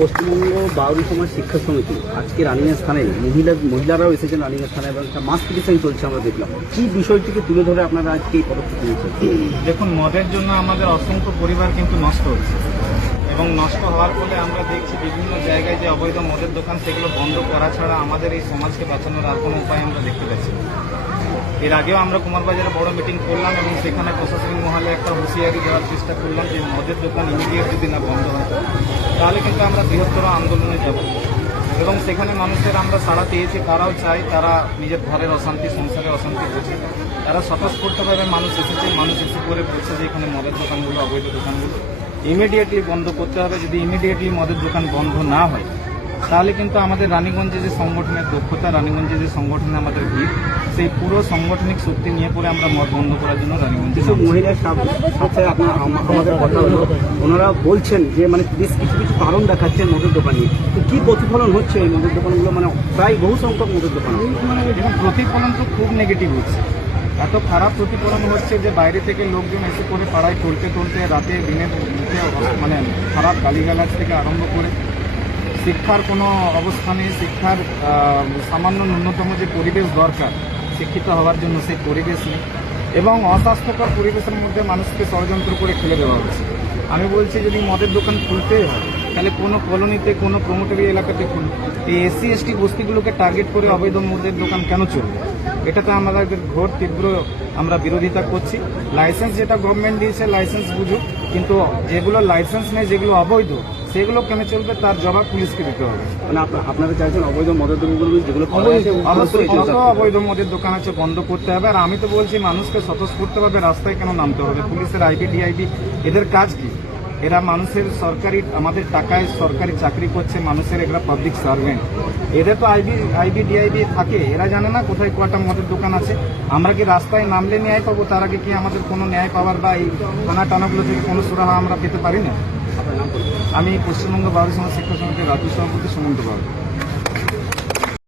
পশ্চিমবঙ্গ বাউরি সমাজ শিক্ষা সমিতি আজকে রানিং স্থানে মহিলারাও এসেছেন রানিং স্থানে এবং একটা মাস পিটিশন চলছে আমরা দেখলাম। কি বিষয়টিকে তুলে ধরে আপনারা আজকে এই পদক্ষেপ নিয়েছেন? দেখুন, মদের জন্য আমাদের অসংখ্য পরিবার কিন্তু নষ্ট হচ্ছে এবং নষ্ট হওয়ার ফলে আমরা দেখছি বিভিন্ন জায়গায় যে অবৈধ মদের দোকান সেগুলো বন্ধ করা ছাড়া আমাদের এই সমাজকে বাঁচানোর আর কোনো উপায় আমরা দেখতে পাচ্ছি না। এর আগেও আমরা কুমারবাজারে বড় মিটিং করলাম এবং সেখানে প্রশাসনিক মহলে একটা হুঁশিয়ারি দেওয়ার চেষ্টা করলাম যে মদের দোকান ইমিডিয়েট যদি না বন্ধ হয় তাহলে কিন্তু আমরা বৃহত্তর আন্দোলনে যাব এবং সেখানে মানুষের আমরা সাড়া পেয়েছি। তারাও চাই, তারা নিজের ঘরের অশান্তি, সংসারের অশান্তি হচ্ছে, তারা স্বতঃস্ফূর্তভাবে মানুষ এসেছে, মানুষ এসে করে বলছে যে এখানে মদের দোকানগুলো, অবৈধ দোকানগুলো ইমিডিয়েটলি বন্ধ করতে হবে। যদি ইমিডিয়েটলি মদের দোকান বন্ধ না হয় তাহলে কিন্তু আমাদের রানীগঞ্জে যে সংগঠনের দক্ষতা, রানীগঞ্জে যে সংগঠনে আমাদের ভিড়, সেই পুরো সাংগঠনিক শক্তি নিয়ে পরে আমরা মদ বন্ধ করার জন্য রানীগঞ্জে কিছু মহিলার সাথে আমাদের কথা হলো, ওনারা বলছেন যে মানে বেশ কিছু কিছু কারণ দেখাচ্ছেন মদের দোকানে। তো কি প্রতিফলন হচ্ছে এই মদের দোকানগুলো? মানে প্রায় বহু সংখ্যক মদের দোকান। এবং প্রতিফলন তো খুব নেগেটিভ হচ্ছে, এত খারাপ প্রতিফলন হচ্ছে যে বাইরে থেকে লোকজন এসে করে পাড়ায় টলতে টলতে রাতে দিনের মুখে মানে খারাপ গালিগালাজ থেকে আরম্ভ করে শিক্ষার কোনো অবস্থা নেই, শিক্ষার সামান্য ন্যূনতম যে পরিবেশ দরকার শিক্ষিত হওয়ার জন্য সেই পরিবেশ নেই এবং অস্বাস্থ্যকর পরিবেশের মধ্যে মানুষকে ষড়যন্ত্র করে ফেলে দেওয়া হচ্ছে। আমি বলছি যদি মদের দোকান খুলতেই হয় তাহলে কোনো কলোনিতে, কোনো প্রমোটারি এলাকাতে খুলুন। এই এসসি এসটি বস্তিগুলোকে টার্গেট করে অবৈধ মদের দোকান কেন চলবে? এটাতে আমাদের ঘোর তীব্র আমরা বিরোধিতা করছি। লাইসেন্স যেটা গভর্নমেন্ট দিয়েছে লাইসেন্স বুঝুক, কিন্তু যেগুলো লাইসেন্স নেই, যেগুলো অবৈধ, সেগুলো কেন চলবে তার জবাব পুলিশকে দিতে হবে। মানে আপনারা চাইছেন অবৈধ মদের দোকানগুলো যেগুলো অবশ্যই যত অবৈধ মদের দোকান আছে বন্ধ করতে হবে। আর আমি তো বলছি মানুষকে স্বতঃস্ফূর্তভাবে রাস্তায় কেন নামতে হবে? পুলিশের আইবি ডিআইবি এদের কাজ কি? এরা মানুষের সরকারি, আমাদের টাকায় সরকারি চাকরি করছে, মানুষের এরা পাবলিক সার্ভেন্ট। এদের তো আইবি ডিআইবি থাকে, এরা জানে না কোথায় কয়টা মদের দোকান আছে? আমরা কি রাস্তায় নামলে ন্যায় পাবো? তার আগে কি আমাদের কোনো ন্যায় পাওয়ার বা এই থানা টানাগুলো থেকে কোনো সুরাহা আমরা পেতে পারি না? আমি পশ্চিমবঙ্গ বাউরি সমাজ শিক্ষা সমিতির রাজ্য সভাপতি সুমন্ত বাউরি।